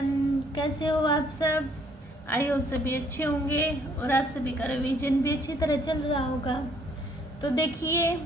Everyone, कैसे हो आप सब। आई होप सभी अच्छे होंगे और आप सभी का रिवीजन भी अच्छी तरह चल रहा होगा। तो देखिए,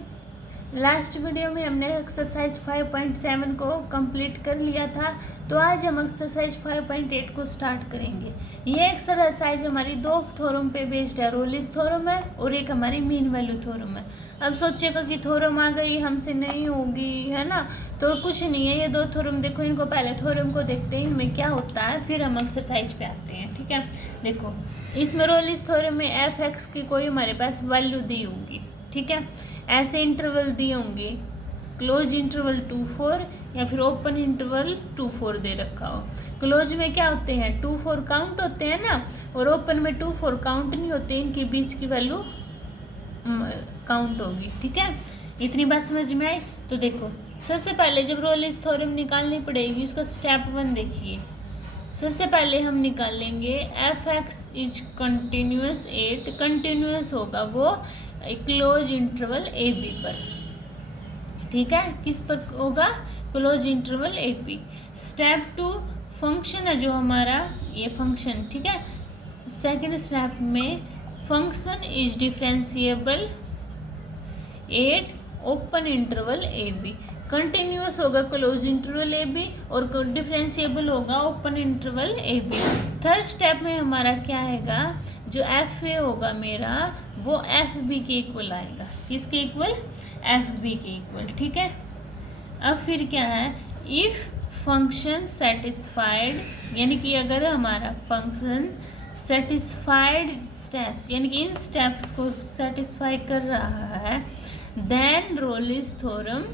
लास्ट वीडियो में हमने एक्सरसाइज 5.7 को कंप्लीट कर लिया था। तो आज हम एक्सरसाइज 5.8 को स्टार्ट करेंगे। ये एक्सरसाइज हमारी दो थ्योरम पे बेस्ड है, रोलिस थ्योरम है और एक हमारी मीन वैल्यू थ्योरम है। अब सोचेगा कि थ्योरम आ गई हमसे नहीं होगी, है ना। तो कुछ नहीं है, ये दो थ्योरम देखो, इनको पहले थ्योरम को देखते हैं हमें क्या होता है, फिर हम एक्सरसाइज पे आते हैं। ठीक है, देखो इसमें रोलिस थ्योरम में एफ एक्स की कोई हमारे पास वैल्यू दी होगी। ठीक है, ऐसे इंटरवल दिए होंगे, क्लोज इंटरवल 2-4 या फिर ओपन इंटरवल 2-4 दे रखा हो। क्लोज में क्या होते हैं, 2-4 काउंट होते हैं ना, और ओपन में 2-4 काउंट नहीं होते, इनके बीच की वैल्यू काउंट होगी। ठीक है, इतनी बात समझ में आई। तो देखो, सबसे पहले जब रोलिस थ्योरम निकालनी पड़ेगी उसका स्टेप 1 देखिए। सबसे पहले हम निकालेंगे F x is continuous 8, continuous होगा वो क्लोज इंटरवल ए बी पर। ठीक है, किस पर होगा, क्लोज इंटरवल ए बी। स्टेप 2 फंक्शन है जो हमारा ये फंक्शन। ठीक है, सेकंड स्टेप में function is differentiable 8 open interval A B. Continuous होगा क्लोज इंटरवल ए बी और डिफरेंशिएबल होगा ओपन इंटरवल ए बी। थर्ड स्टेप में हमारा क्या आएगा, जो एफ ए होगा मेरा वो एफ बी के इक्वल आएगा। किसके इक्वल, एफ बी के इक्वल। ठीक है, अब फिर क्या है, इफ फंक्शन सेटिस्फाइड, यानी कि अगर हमारा फंक्शन सेटिस्फाइड स्टेप्स, यानी कि इन स्टेप्स को सेटिस्फाई कर रहा है, देन रोलिस थ्योरम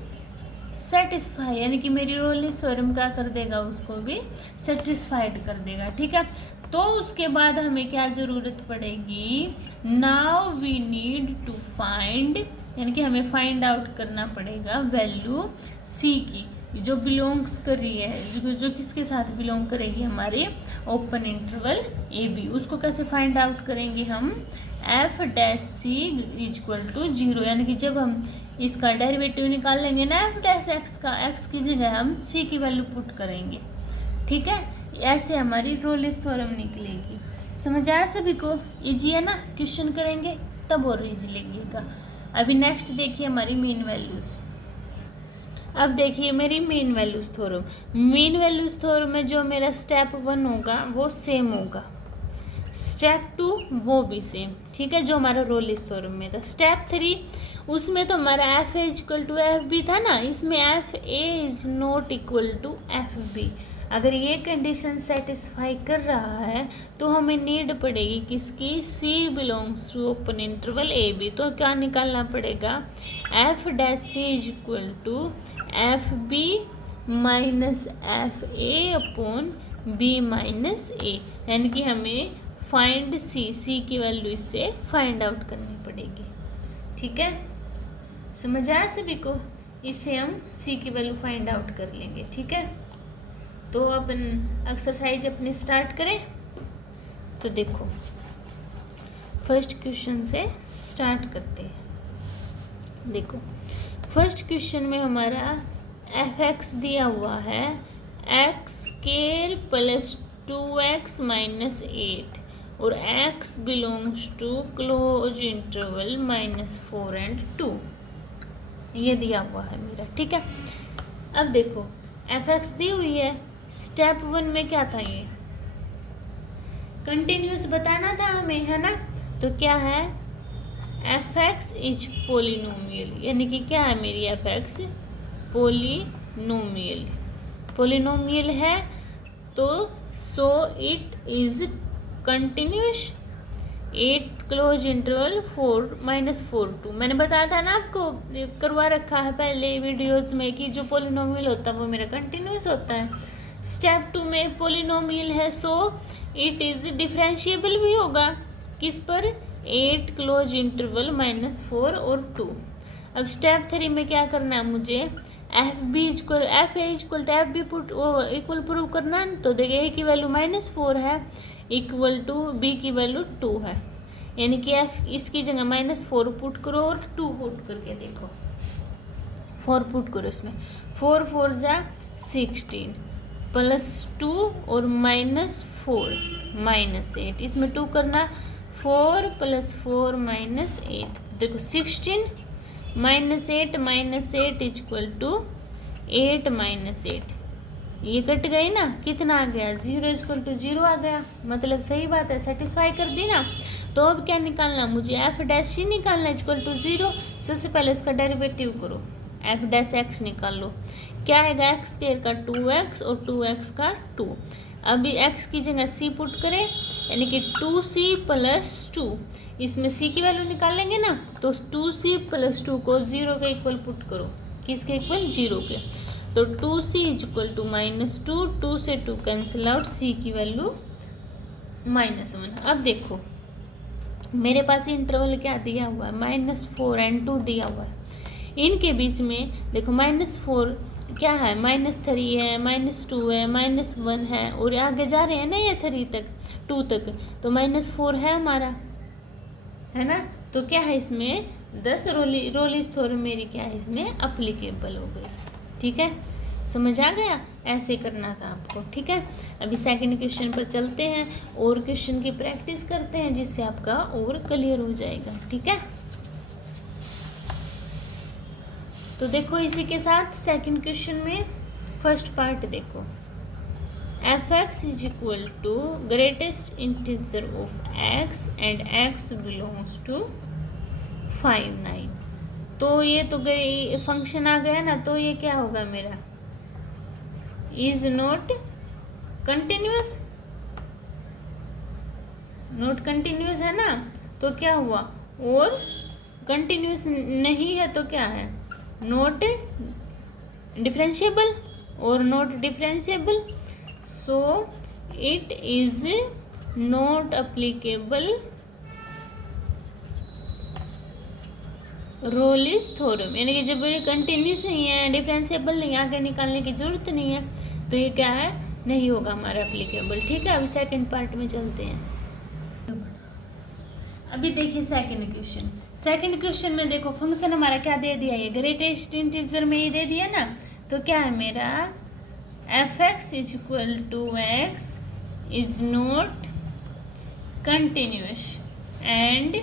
सेटिस्फाई, यानी कि मेरी रोलिस थ्योरम क्या कर देगा, उसको भी सेटिस्फाइड कर देगा। ठीक है, तो उसके बाद हमें क्या ज़रूरत पड़ेगी, now we need to find, यानी कि हमें फाइंड आउट करना पड़ेगा वैल्यू सी की, जो बिलोंग्स कर रही है, जो किसके साथ बिलोंग करेगी, हमारे ओपन इंटरवल ए बी। उसको कैसे फाइंड आउट करेंगे हम, F dash C equal to 0, यानी कि जब हम इसका डेरिवेटिव निकाल लेंगे ना एफ डैश एक्स का, एक्स की जगह हम सी की वैल्यू पुट करेंगे। ठीक है, ऐसे हमारी रोलिस थ्योरम निकलेगी। समझ आया सभी को, इजी है ना। क्वेश्चन करेंगे तब और इजी लगेगा। अभी नेक्स्ट देखिए हमारी मीन वैल्यूज। अब देखिए मेरी mean values theorem, mean values theorem में जो मेरा स्टेप 1 होगा वो सेम होगा, स्टेप 2 वो भी सेम। ठीक है, जो हमारा रोलिस थ्योरम में था। स्टेप 3 उसमें तो हमारा F A equal to F B था ना, इसमें F A is not equal to F B. अगर ये कंडीशन सेटिस्फाई कर रहा है तो हमें नीड पड़ेगी किसकी, c belongs to open interval A b. तो क्या निकालना पड़ेगा, f dash C is equal to F B minus F A upon B minus a, यानी कि हमें फाइंड सी, सी की वैल्यू इससे फाइंड आउट करनी पड़ेगी। ठीक है, समझ आया सभी को, इससे हम सी की वैल्यू फाइंड आउट कर लेंगे। ठीक है, तो अपन एक्सरसाइज अपनी स्टार्ट करें। तो देखो फर्स्ट क्वेश्चन से स्टार्ट करते हैं। देखो फर्स्ट क्वेश्चन में हमारा एफ एक्स दिया हुआ है x square plus 2x minus 8 और x belongs to close interval -4 and 2, ये दिया हुआ है मेरा। ठीक है, अब देखो एफ एक्स दी हुई है, स्टेप 1 में क्या था, ये कंटिन्यूस बताना था हमें, है ना। तो क्या है, एफ एक्स इज पोलिनोमियल, यानी कि क्या है मेरी एफ एक्स पोलिनोमियल, पोलिनोमियल है तो सो it is continuous 8 close interval 4 - 2। मैंने बताया था ना आपको, करवा रखा है पहले वीडियोस में कि जो पोलिनोमियल होता है वो मेरा कंटिन्यूस होता है। स्टेप 2 में पोलिनोमियल है सो इट इज़ डिफरेंशिएबल भी होगा, किस पर, 8 क्लोज इंटरवल -4 और 2। अब स्टेप 3 में क्या करना है मुझे, F B equal F A equal to F B put equal prove करना है। तो देखिए ए की वैल्यू -4 है, इक्वल टू बी की वैल्यू 2 है, यानी कि एफ इसकी जगह -4 पुट करो और 2 पुट करके देखो, 4 पुट करो इसमें, 4 4 जा 16, +2 और -4 -8, इसमें 2 करना, 4 + 4 -8, देखो 16 -8 -8 = 8 -8, ये कट गई ना, कितना आ गया 0 = 0 आ गया, मतलब सही बात है, सेटिस्फाई कर दी ना। तो अब क्या निकालना, मुझे f' निकालना =0। सबसे पहले उसका डेरिवेटिव करो, f' निकाल लो, क्या आएगा x² का 2x और 2x का 2। अभी x की जगह c पुट करें, यानी कि 2c + 2, इसमें c की वैल्यू निकालेंगे ना, तो 2c + 2 को 0 के इक्वल पुट करो, किसके इक्वल 0 के, तो 2c = -2, 2 से 2 कैंसिल आउट, c की वैल्यू -1। अब देखो मेरे पास इंटरवल क्या दिया हुआ है, -4 और 2 दिया हुआ है, इनके बीच में देखो -4 क्या है, -3 है, -2 है, -1 है, और आगे जा रहे हैं ना ये 3 तक 2 तक, तो -4 है हमारा, है ना। तो क्या है इसमें 10 रोलिस थ्योरम मेरी क्या है इसमें अप्लीकेबल हो गई, ठीक है, समझ आ गया, ऐसे करना था आपको, ठीक है। अभी सेकंड क्वेश्चन पर चलते हैं और क्वेश्चन की प्रैक्टिस करते हैं, जिससे आपका और क्लियर हो जाएगा, ठीक है। तो देखो इसी के साथ सेकंड क्वेश्चन में फर्स्ट पार्ट देखो, f(x) = greatest integer of x and x belongs to 5, 9। तो ये तो गई फंक्शन आ गया ना, तो ये क्या होगा मेरा, is not continuous, not continuous है ना, तो क्या हुआ, और कंटिन्यूस नहीं है तो क्या है, नॉट डिफरेंशिएबल, और not differentiable, so it is not applicable Rolle's theorem, यानी कि जब ये कंटिन्यूस नहीं है, डिफरेंशिएबल नहीं, आगे निकालने की जरूरत नहीं है, तो ये क्या है, नहीं होगा हमारा अप्लीकेबल, ठीक है। अभी सेकंड पार्ट में चलते हैं। अभी देखिए सेकंड क्वेश्चन, सेकंड क्वेश्चन में देखो फंक्शन हमारा क्या दे दिया, ये ग्रेटेस्ट इंटीजर में ये दे दिया ना, तो क्या है मेरा f(x) = x is not continuous and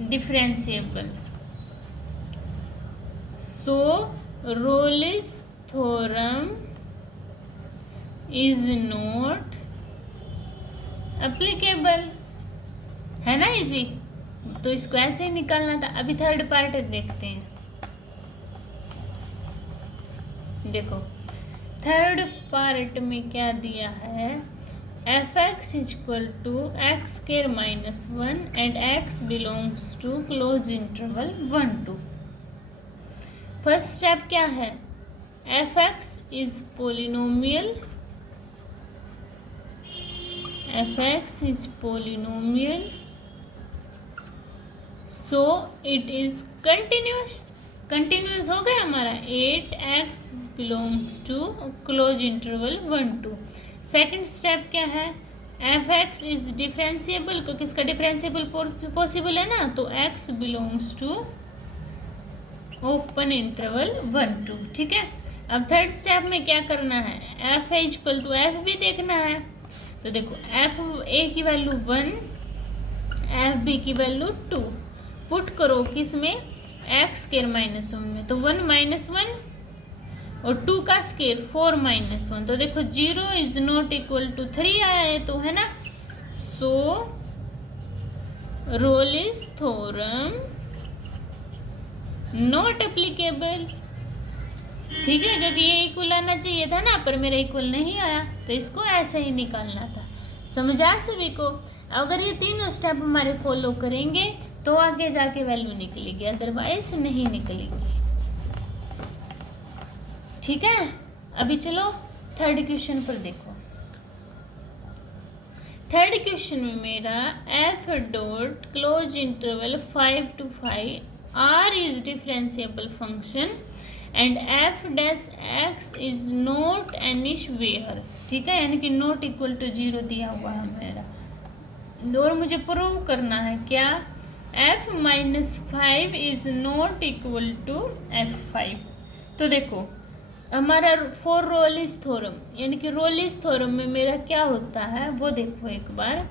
differentiable, so Rolle's theorem is not applicable, है ना इजी। तो इसको ऐसे ही निकालना था। अभी थर्ड पार्ट देखते हैं, देखो थर्ड पार्ट में क्या दिया है, f(x) = x² -1 and x belongs to close interval 1 2। First step क्या है, f(x) is polynomial, f(x) is polynomial, so it is continuous, continuous हो गया हमारा, 8x belongs to close interval 1 2। Second step क्या है, f(x) इज डिफरेंशिएबल, क्योंकि इसका differentiable possible है ना, तो x belongs to open interval 1 2, ठीक है। अब थर्ड स्टेप में क्या करना है, f(a) = f भी देखना है, तो देखो f(a) की वैल्यू 1, f(b) की वैल्यू 2, पुट करो किस में, x² -1 में, तो 1 -1 और 2 का स्केयर 4 -1, तो देखो 0 इज नॉट इक्वल टू 3 आया है, तो है ना, सो रोलिस थ्योरम नॉट एप्लीकेबल, ठीक है, क्योंकि ये इक्वल आना चाहिए था ना, पर मेरा इक्वल नहीं आया, तो इसको ऐसे ही निकालना था। समझा सभी को। अगर ये तीनों स्टेप हमारे फॉलो करेंगे तो आगे जाके वैल्यू निकलेगी, अदरवाइज नहीं निकलेगी, ठीक है। अभी चलो थर्ड क्वेश्चन पर देखो। थर्ड क्वेश्चन में मेरा f dot close interval 5 to 5 r is differentiable function and f dash x is not anywhere, ठीक है, यानी कि नॉट इक्वल टू 0 दिया हुआ है मेरा, और मुझे प्रूव करना है क्या, f -5 is not equal to f5। तो देखो हमारा फॉर रोलिस थ्योरम, यानी कि रोलिस थ्योरम में मेरा क्या होता है वो देखो एक बार।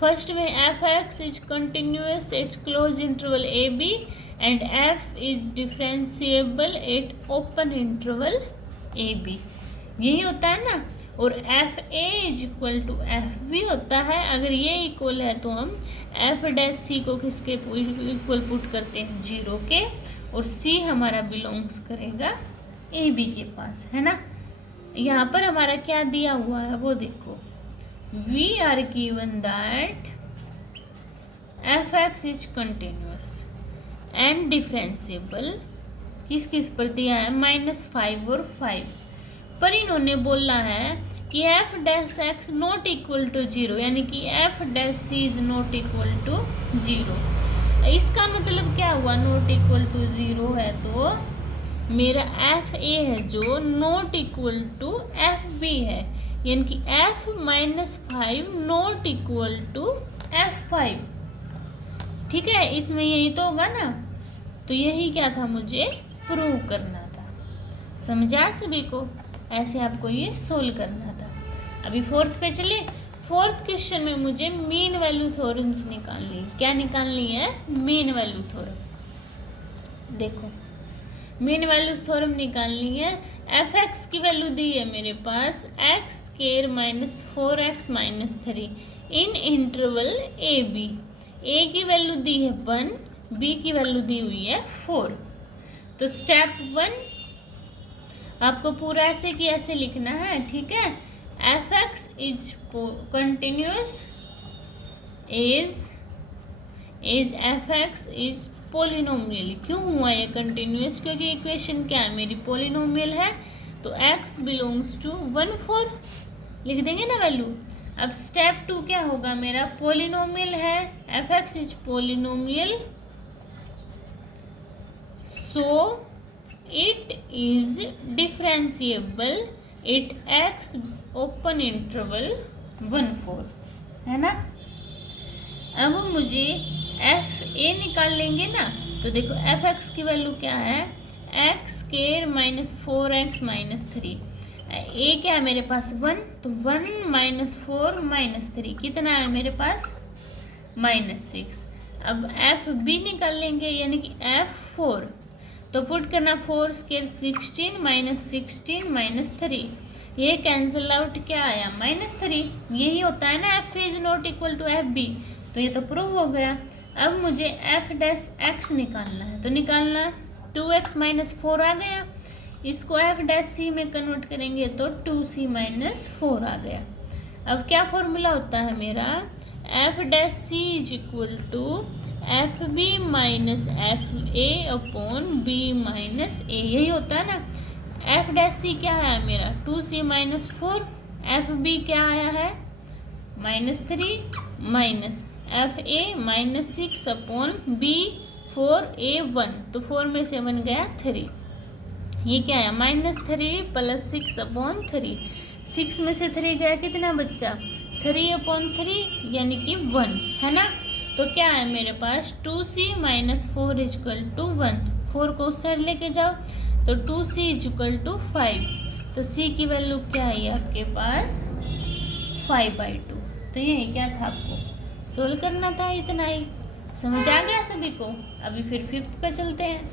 फर्स्ट में F x is continuous at close interval A B and F is differentiable at open interval A B, यही होता है ना। और F A is equal to F B होता है। अगर ये इक्वल है तो हम एफ डैश सी को किसके इक्वल पुट करते हैं, 0 के, और सी हमारा बिलोंग्स करेगा ए बी के पास, है ना। यहाँ पर हमारा क्या दिया हुआ है वो देखो, we are given that F x is continuous and differentiable, किस किस पर दिया है, -5 और 5 पर। इन्होंने बोला है कि F dash X not equal to 0, यानी कि F dash C is not equal to 0। इसका मतलब क्या हुआ, नॉट इक्वल टू 0 है तो मेरा एफ ए है जो not equal to F B है, यानी कि F -5 not equal to F5। ठीक है, इसमें यही तो होगा ना। तो यही क्या था, मुझे प्रूव करना था। समझा सभी को, ऐसे आपको ये सोल्व करना था। अभी फोर्थ पे चले। फोर्थ क्वेश्चन में मुझे मीन वैल्यू थ्योरम्स निकालनी है। क्या निकालनी है, मीन वैल्यू थ्योरम। देखो मीन वैल्यू थ्योरम निकालनी है। एफ एक्स की वैल्यू दी है मेरे पास x square -4x - 3 in interval A b. A की वैल्यू दी है 1, बी की वैल्यू दी हुई है 4। तो स्टेप 1 आपको पूरा ऐसे की ऐसे लिखना है, ठीक है। F x is continuous is F x is polynomial. क्यों हुआ ये कंटिन्यूअस, क्योंकि इक्वेशन क्या है मेरी, पोलिनोमियल है। तो x बिलोंग्स टू 1 4 लिख देंगे ना वैल्यू। अब स्टेप 2 क्या होगा मेरा, पोलिनोमियल है, f x is polynomial, so it is differentiable it x open interval 1 4, है ना। अब मुझे एफ ए निकाल लेंगे ना। तो देखो एफ एक्स की वैल्यू क्या है, एक्स स्क्वायर -4x - 3। ए क्या है मेरे पास 1, तो 1 - 4 - 3 कितना है मेरे पास, -6। अब एफ बी निकाल लेंगे, यानी कि F4। तो पुट करना 4 स्क्वायर 16 -16 - 3, ये कैंसिल आउट क्या आया, -3। यही होता है ना, F is not equal to F B. तो ये तो प्रूव हो गया। अब मुझे एफ डैश एक्स निकालना है, तो निकालना 2x - 4 आ गया। इसको एफ डैश सी में कन्वर्ट करेंगे तो 2c - 4 आ गया। अब क्या फॉर्मूला होता है मेरा, f dash C is equal to F B minus F A upon B minus a, यही होता है ना। एफ डैश सी क्या है मेरा 2c - 4, एफ बी क्या आया है -3 minus F A -6 upon B 4a1, तो 4 में से 1 गया 3। ये क्या है -3 + 6 अपॉन 3, 6 में से 3 गया कितना बच्चा 3/3, यानी कि 1, है ना। तो क्या है मेरे पास 2c - 4 = 1, 4 को उस साइड लेके जाओ तो 2c = 5। तो c की वैल्यू क्या है आपके पास 5/2। तो ये क्या था, आपको सोल्व करना था, इतना ही। समझ आ गया सभी को। अभी फिर 5th पे चलते हैं।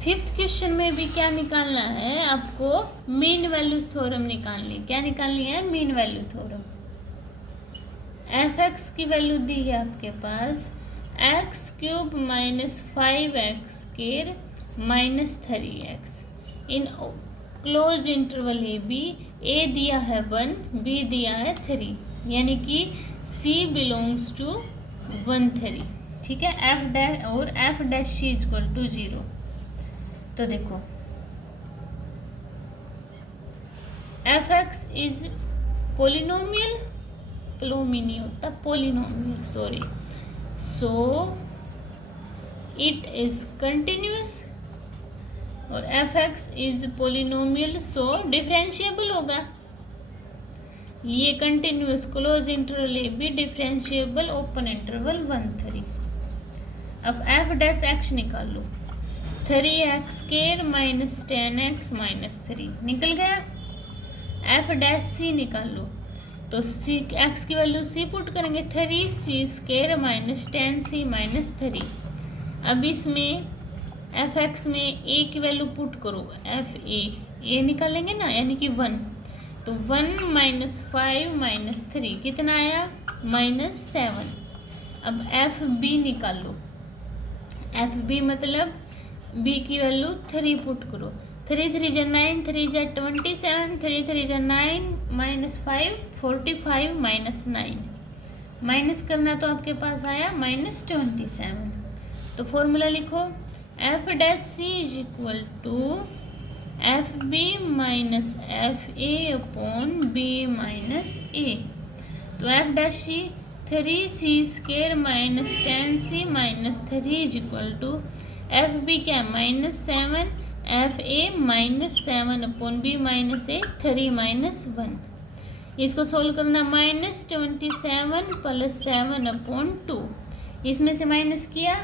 फिफ्थ क्वेश्चन में भी क्या निकालना है आपको, मीन वैल्यू थ्योरम निकालनी। क्या निकालनी है, mean value theorem. F x की वैल्यू दी है आपके पास x³ - 5x² - 3x in close interval A b. A दिया है 1, बी दिया है 3, यानी कि c बिलोंग्स टू 1 3, ठीक है। एफ डैश और f dash C equal to 0। तो देखो एफ एक्स इज पोलिनोमियल, प्लोमिनी होता polynomial, sorry. So it is continuous, और f x is polynomial, so differentiable होगा। ये कंटिन्यूअस क्लोज इंटरवल ए बी, डिफरेंशिएबल ओपन इंटरवल 1 3। अब एफ डैश एक्स निकाल लो, 3x² minus 10x minus 3 निकल गया। एफ डैश सी निकाल लो, तो सी एक्स की वैल्यू सी पुट करेंगे, 3c² माइनस 10c माइनस 3। अब इसमें एफ एक्स में ए की वैल्यू पुट करो, एफ ए निकालेंगे ना, यानी कि 1, तो 1 माइनस 5 माइनस 3 कितना आया, -7। अब एफ बी निकाल लो, एफ बी मतलब बी की वैल्यू 3 पुट करो, 3 3 जा 9, 3 जा 27, 3 3 जा 9 माइनस 5 45 माइनस 9, माइनस करना तो आपके पास आया -27। तो फॉर्मूला लिखो, F dash C is equal to F B minus F A upon B minus A. तो F dash C 3c² minus 10c minus 3 is equal to F B क्या -7, F A -7 upon B minus A 3 minus 1। इसको solve करना, -27 plus 7 upon 2, इसमें से minus किया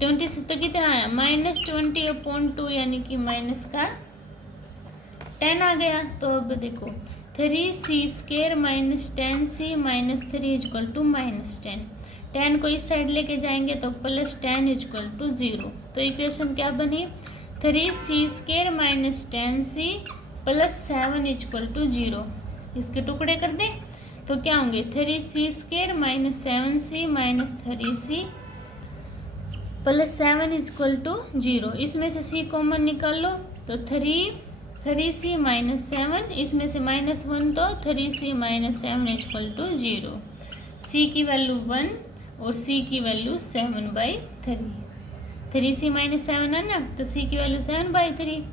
20 से तो कितना आया -20 अपॉन 2, यानी कि माइनस का 10 आ गया। तो अब देखो 3c² minus 10c minus 3 equal to -10, 10 को इस साइड लेके जाएंगे तो +10 इजक्वल टू 0। तो इक्वेशन क्या बनी, 3c² minus 10c plus 7 equal to 0। इसके टुकड़े कर दें तो क्या होंगे, 3c² minus 7c minus 3c plus 7 equal to 0। इसमें से c कॉमन निकाल लो, तो 3c माइनस 7, इसमें से -1 तो 3c minus 7 equal to 0। c की वैल्यू 1 और c की वैल्यू 7/3, 3c माइनस 7 है ना, तो c की वैल्यू 7/3।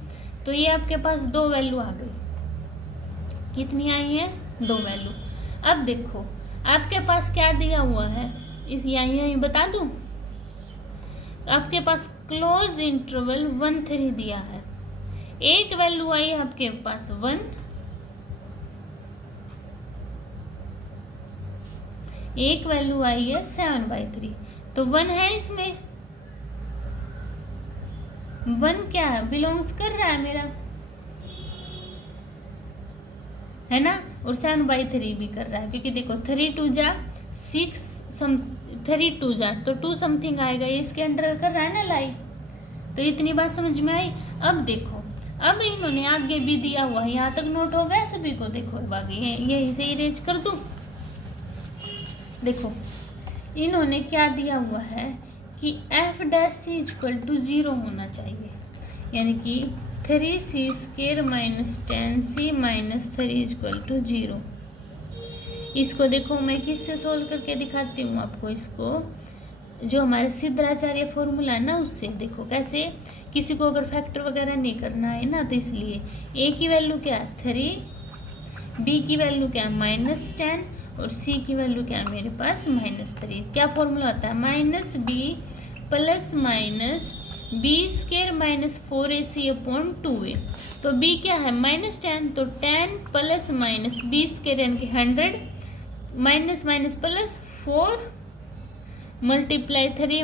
तो ये आपके पास 2 वैल्यू आ गई, कितनी आई है, 2 वैल्यू। अब देखो आपके पास क्या दिया हुआ है, इस यहीं बता दूं, आपके पास क्लोज इंटरवल 1 3 दिया है, एक वैल्यू आई है आपके पास 1, एक वैल्यू आई है 7/3। तो 1 है इसमें, 1 क्या है, बिलोंग्स कर रहा है मेरा, है ना, और 7/3 भी कर रहा है, क्योंकि देखो 3 2 जा 6 3 2 जा तो 2 समथिंग आएगा, ये इसके अंडर कर रहा है ना लाई। तो इतनी बात समझ में आई। अब देखो, अब इन्होंने आगे भी दिया हुआ है, यहाँ तक नोट हो गया सभी को। देखो अब आगे ये इसे इरेज कर दूं। देखो इन्होंने क्या दिया हुआ है कि F dash C equal to 0 होना चाहिए, यानी कि 3c² minus 10c minus 3 equal to 0। इसको देखो मैं किससे सोल्व करके दिखाती हूँ आपको, इसको जो हमारे सिद्धाचार्य फॉर्मूला है ना उससे। देखो कैसे, किसी को अगर फैक्टर वगैरह नहीं करना है ना, तो इसलिए a की वैल्यू क्या है 3, b की वैल्यू क्या है -10 और c की वैल्यू क्या है मेरे पास -3। क्या फॉर्मूला होता है, -b plus minus b² minus 4ac upon 2a। तो b क्या है -10, तो 10 प्लस माइनस b² यानी कि 100 minus minus plus 4 multiply 3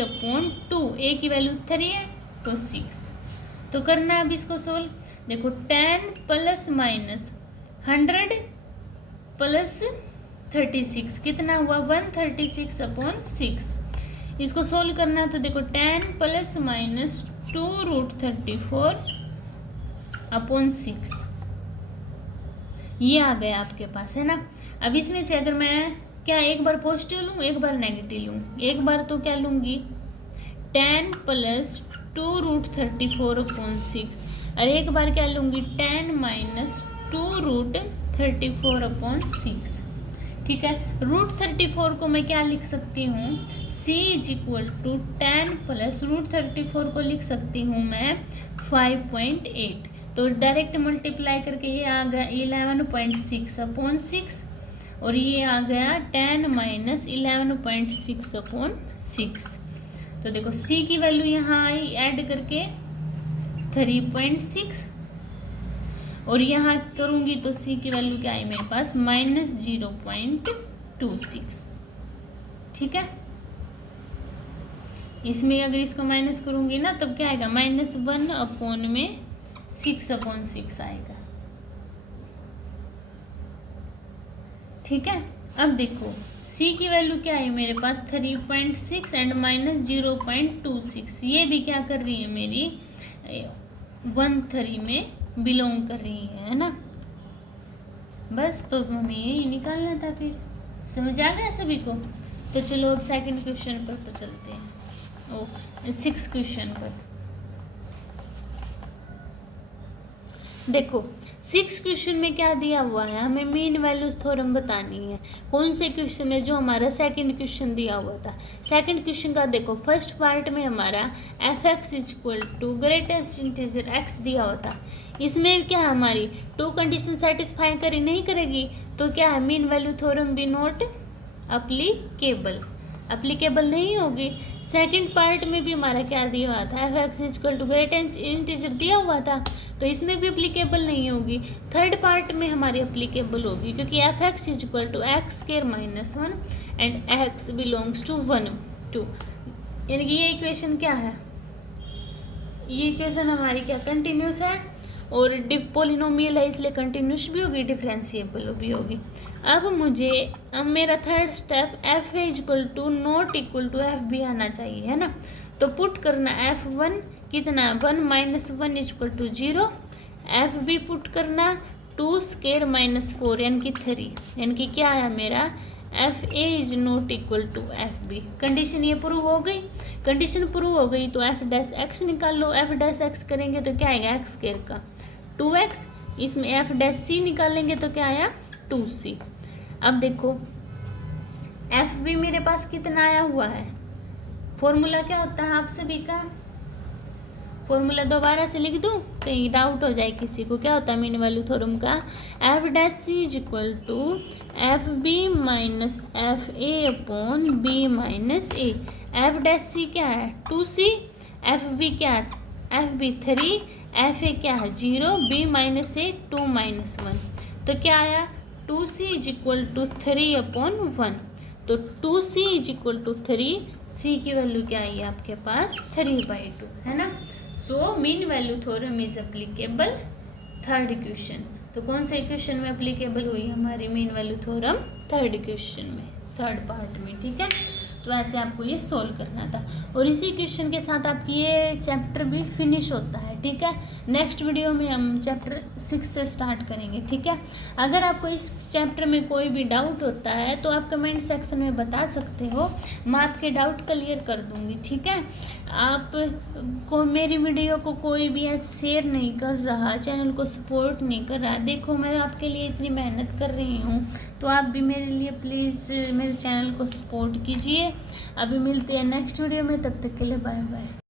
upon 2, a की वैल्यू 3 है तो 6। तो करना अब इसको सोल्व। देखो 10 प्लस माइनस 100 प्लस 36 कितना हुआ 136 अपॉन 6। इसको सोल्व करना है तो देखो 10 प्लस माइनस 2√34 अपॉन 6, ये आ गया आपके पास, है ना। अब इसमें से अगर मैं क्या एक बार पॉजिटिव लूँ एक बार नेगेटिव लूँ, एक बार तो क्या लूँगी 10 प्लस 2√34 अपॉन 6 और एक बार क्या लूँगी 10 माइनस 2√34 अपॉन 6। ठीक है, √34 को मैं क्या लिख सकती हूँ, c is equal to 10 plus √34 को लिख सकती हूँ मैं 5.8। तो डायरेक्ट मल्टीप्लाई करके ये आ गया 11.6 अपॉन 6 और ये आ गया 10 माइनस 11.6 अपॉन 6। तो देखो c की वैल्यू यहाँ आई ऐड करके 3.6 और यहाँ करूँगी तो c की वैल्यू क्या आई मेरे पास -0.26। ठीक है, इसमें अगर इसको माइनस करूँगी ना तब क्या आएगा, -1/6/6 आएगा। ठीक है, अब देखो c की वैल्यू क्या है मेरे पास 3.6 एंड -0.26, ये भी क्या कर रही है मेरी 1/3 में बिलोंग कर रही है ना। बस तो हमें यही निकालना था, फिर समझ आ गया सभी को। तो चलो अब सेकंड क्वेश्चन पर चलते हैं, 6 क्वेश्चन पर। देखो 6 क्वेश्चन में क्या दिया हुआ है, हमें मीन वैल्यूज थ्योरम बतानी है। कौन से क्वेश्चन में, जो हमारा सेकंड क्वेश्चन दिया हुआ था। सेकंड क्वेश्चन का देखो फर्स्ट पार्ट में हमारा f(x) = ग्रेटेस्ट इंटीजर x दिया हुआ था। इसमें क्या हमारी 2 कंडीशन सेटिस्फाई करी नहीं करेगी, तो क्या है mean value theorem be not applicable नहीं होगी। सेकंड पार्ट में भी हमारा क्या दिया हुआ था, f(x) = ग्रेटेस्ट इंटीजर दिया हुआ था, तो इसमें भी अप्लीकेबल नहीं होगी। थर्ड पार्ट में हमारी अप्लीकेबल होगी, क्योंकि f(x) = x² - 1 and x belongs to 1 2, यानी कि ये इक्वेशन क्या है, ये इक्वेशन हमारी क्या कंटिन्यूस है और पॉलिनोमियल है, इसलिए कंटिन्यूस भी होगी, डिफरेंशिएबल भी होगी। अब मेरा थर्ड स्टेप f = ≠ f भी आना चाहिए, है ना। तो पुट करना f1 कितना 1 - 1 = 0, f भी पुट करना 2² - 4 यानी कि 3, यानी कि क्या आया मेरा fa = not fb। कंडीशन ये प्रूव हो गई। कंडीशन प्रूव हो गई तो f' निकाल लो। f' करेंगे तो क्या आएगा x² का 2x, इसमें f' निकालेंगे तो क्या आया 2c। अब देखो f भी मेरे पास कितना आया हुआ है, फॉर्मूला क्या होता है आप सभी का, फॉर्मूला दोबारा से लिख दूं कहीं डाउट हो जाए किसी को। क्या होता है मीन वैल्यू थ्योरम का, f' = fb - fa/b - a। f' क्या है 2c, fb क्या है fb 3, fa क्या है 0, b - a 2 - 1, तो क्या आया 2c = 3/1। तो 2c = 3, c की वैल्यू क्या आई है आपके पास 3/2, है ना। So mean value theorem is applicable third question. तो कौन से क्वेश्चन में अप्लीकेबल हुई हमारी mean value theorem, third question में, थर्ड पार्ट में। ठीक है, तो ऐसे आपको ये सोल्व करना था और इसी क्वेश्चन के साथ आपकी ये चैप्टर भी फिनिश होता है। ठीक है, नेक्स्ट वीडियो में हम चैप्टर 6 से स्टार्ट करेंगे। ठीक है, अगर आपको इस चैप्टर में कोई भी डाउट होता है तो आप कमेंट सेक्शन में बता सकते हो, मैं आपके डाउट क्लियर कर दूंगी। ठीक है, आप को मेरी वीडियो को कोई भी ऐसे शेयर नहीं कर रहा, चैनल को सपोर्ट नहीं कर रहा, देखो मैं आपके लिए इतनी मेहनत कर रही हूँ, तो आप भी मेरे लिए प्लीज़ मेरे चैनल को सपोर्ट कीजिए। अभी मिलते हैं नेक्स्ट वीडियो में, तब तक के लिए बाय बाय।